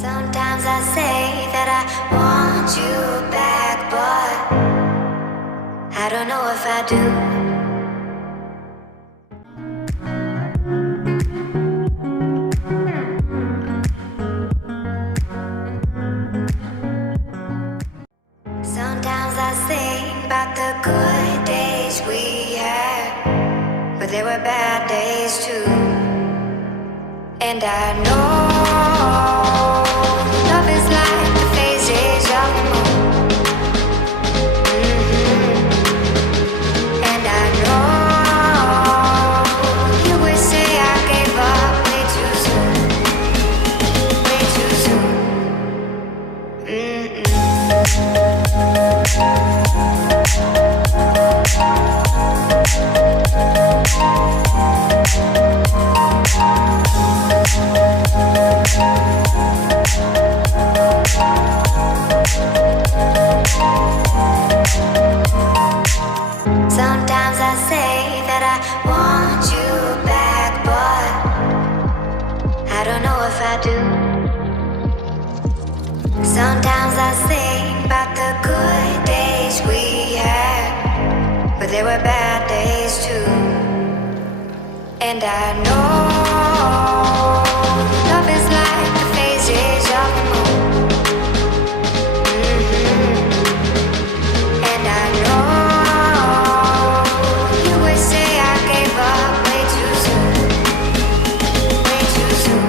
Sometimes I say that I want you back, but I don't know if I do. Sometimes I think about the good days we had, but there were bad days too. And I know love is like the phases of the moon. And I know you would say I gave up way too soon, way too soon. Sometimes I say that I want you back, but I don't know if I do. Sometimes I think about the good days we had, but there were bad days too. And I know love is like the phases of the moon. And I know you would say I gave up way too soon, way too soon.